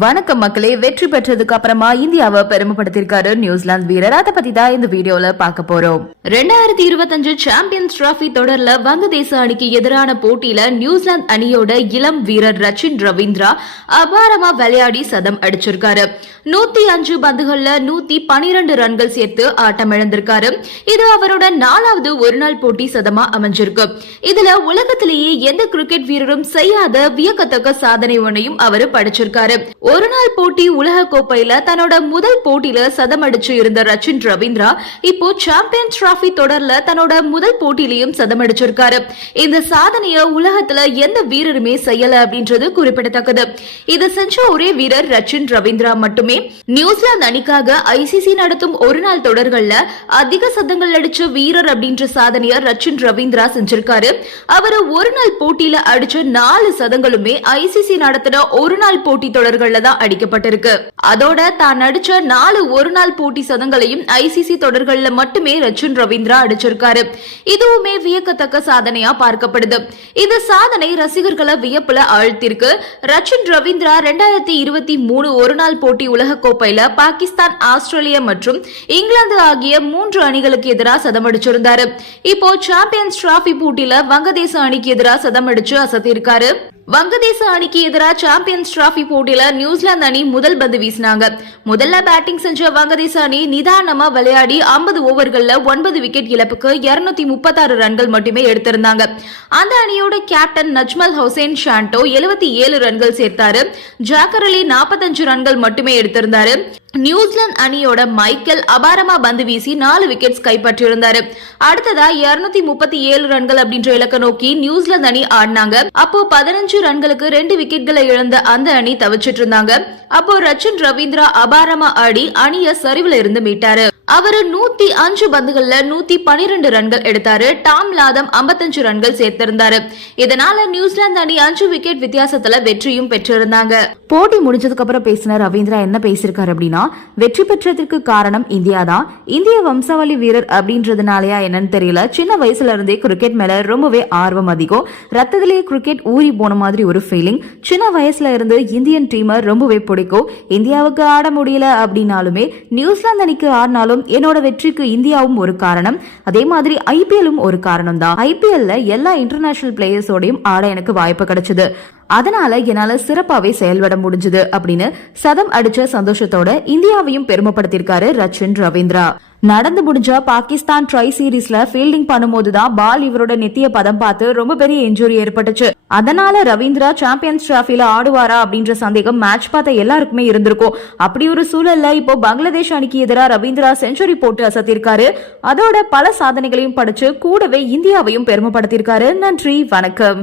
வணக்கம் மக்களே வெற்றி பெற்றதுக்கு அப்புறமா இந்தியாவை பெருமைப்படுத்திருக்காரு நியூசிலாந்து வீரர். அதை பத்தி தான் இந்த வீடியோல பார்க்க போறோம். ரெண்டாயிரத்தி இருபத்தஞ்சு சாம்பியன்ஸ் டிராபி தொடர்ல வங்கதேச அணிக்கு எதிரான போட்டியில நியூசிலாந்து அணியோட இளம் வீரர் ரச்சின் ரவீந்திரா அபாரமா விளையாடி சதம் அடிச்சிருக்காரு. நூத்தி அஞ்சு பந்துகள்ல நூத்தி பனிரெண்டு ரன்கள் சேர்த்து ஆட்டம் இழந்திருக்காரு. இது அவரோட நாலாவது ஒருநாள் போட்டி சதமா அமைஞ்சிருக்கு. இதுல உலகத்திலேயே எந்த கிரிக்கெட் வீரரும் செய்யாத வியக்கத்தக்க சாதனை ஒன்றையும் அவர் படிச்சிருக்காரு. ஒரு நாள் போட்டி உலக கோப்பையில தன்னோட முதல் போட்டியில சதம் அடிச்சு இருந்த ரச்சின் ரவீந்திரா இப்போ சாம்பியன்ஸ் டிராபி தொடர்ல தன்னோட முதல் போட்டியிலையும் சதம் அடிச்சிருக்காரு. இந்த சாதனைய உலகத்துல எந்த வீரருமே செய்யல அப்படின்றது குறிப்பிடத்தக்கது. இதை செஞ்ச ஒரே வீரர் ரச்சின் ரவீந்திரா மட்டுமே. நியூசிலாந்து அணிக்காக ஐசிசி நடத்தும் ஒரு நாள் தொடர்கள்ல அதிக சதங்கள் அடிச்ச வீரர் அப்படின்ற சாதனைய ரச்சின் ரவீந்திரா செஞ்சிருக்காரு. அவர் ஒரு நாள் போட்டியில அடிச்ச நாலு சதங்களுமே ஐசிசி நடத்தின ஒரு நாள் போட்டி தொடர்கள் தொடர்கள்ல தான் அடிக்கப்பட்டிருக்கு. அதோட தான் அடிச்ச நாலு ஒரு நாள் போட்டி சதங்களையும் ஐசிசி தொடர்கள்ல மட்டுமே ரச்சின் ரவீந்திரா அடிச்சிருக்காரு. இதுவுமே வியக்கத்தக்க சாதனையா பார்க்கப்படுது. இந்த சாதனை ரசிகர்களை வியப்புல ஆழ்த்திருக்கு. ரச்சின் ரவீந்திரா ரெண்டாயிரத்தி இருபத்தி மூணு ஒரு நாள் போட்டி உலக கோப்பையில பாகிஸ்தான் ஆஸ்திரேலியா மற்றும் இங்கிலாந்து ஆகிய மூன்று அணிகளுக்கு எதிராக சதம் அடிச்சிருந்தாரு. இப்போ சாம்பியன்ஸ் டிராபி போட்டியில வங்கதேச அணிக்கு எதிராக சதம் அடிச்சு அசத்திருக்காரு. வங்கதேச அணிக்கு எதிராக சாம்பியன்ஸ் டிராபி போட்டியில நியூசிலாந்து அணி முதல் பந்து வீசினாங்க. முதல்ல பேட்டிங் செஞ்ச வங்கதேச அணி நிதானமா விளையாடி ஐம்பது ஓவர்கள்ல ஒன்பது விக்கெட் இழப்புக்கு இருநூத்தி முப்பத்தாறு ரன்கள் மட்டுமே எடுத்திருந்தாங்க. அந்த அணியோட கேப்டன் நஜ்மல் ஹுசேன் ஷாண்டோ எழுபத்தி ஏழு ரன்கள் சேர்த்தாரு. ஜாக்கர் அலி நாற்பத்தஞ்சு ரன்கள் மட்டுமே எடுத்திருந்தாரு. நியூசிலாந்து அணியோட மைக்கேல் அபாரமா பந்து வீசி நாலு விக்கெட்ஸ் கைப்பற்றியிருந்தாரு. அடுத்ததா இருநூத்தி முப்பத்தி ஏழு ரன்கள் அப்படின்ற இலக்க நோக்கி நியூசிலாந்து அணி ஆடினாங்க. அப்போ பதினஞ்சு ரன்களுக்கு ரெண்டு விக்கெட்களை இழந்த அந்த அணி தவிச்சிட்டு இருந்தாங்க. அப்போ ரச்சின் ரவீந்திரா அபாரமா ஆடி அணிய சரிவுல இருந்து மீட்டாரு. அவரு நூத்தி அஞ்சு பந்துகள்ல நூத்தி பனிரெண்டு ரன்கள் எடுத்தாரு. டாம் லாதம் ஐம்பத்தஞ்சு ரன்கள் சேர்த்திருந்தாரு. இதனால நியூசிலாந்து அணி அஞ்சு விக்கெட் வித்தியாசத்துல வெற்றியும் பெற்றிருந்தாங்க. போட்டி முடிஞ்சதுக்கு அப்புறம் பேசின ரவீந்திரா என்ன பேசியிருக்காரு அப்படின்னா வெற்றி பெற்றதற்கு காரணம் இந்தியா தான் இந்திய வம்சாவளி வீரர் அப்படின்றதுனாலயா என்னன்னு தெரியல. சின்ன வயசுல இருந்தே கிரிக்கெட் மேல ரொம்பவே ஆர்வம் அதிகம். ரத்தத்திலேயே கிரிக்கெட் ஊறி போன மாதிரி ஒரு ஃபீலிங் சின்ன வயசுல இருந்து இந்தியன் டீமை ரொம்பவே பிடிக்கும். இந்தியாவுக்கு ஆட முடியல அப்படின்னாலுமே நியூசிலாந்து அணிக்கு ஆடினாலும் என்னோட வெற்றிக்கு இந்தியாவும் ஒரு காரணம். அதே மாதிரி ஐபிஎல்லும் ஒரு காரணம் தான் ஐபிஎல்ல எல்லா இன்டர்நேஷனல் பிளேயர்ஸோடையும் ஆட எனக்கு வாய்ப்பு கிடைச்சது. அதனால என்னால சிறப்பாவே செயல்பட முடிஞ்சது அப்படின்னு சதம் அடிச்ச சந்தோஷத்தோட இந்தியாவையும் பெருமைப்படுத்திருக்காரு ரச்சின் ரவீந்திரா. நடந்து முடிஞ்ச பாகிஸ்தான் ட்ரை சீரீஸ்ல ஃபீல்டிங் பண்ணும்போது தான் பால் இவரோட நெத்திய பதம் பார்த்து ரொம்ப பெரிய இன்ஜுரி ஏற்பட்டுச்சு. அதனால ரவீந்திரா சாம்பியன்ஸ் டிராஃபில ஆடுவாரா அப்படின்ற சந்தேகம் மேட்ச் பார்த்த எல்லாருக்குமே இருந்திருக்கும். அப்படி ஒரு சூழல்ல இப்போ பங்களாதேஷ் அணிக்கு எதிராக ரவீந்திரா செஞ்சுரி போட்டு அசத்திருக்காரு. அதோட பல சாதனைகளையும் படிச்சு கூடவே இந்தியாவையும் பெருமைப்படுத்தியிருக்காரு. நன்றி வணக்கம்.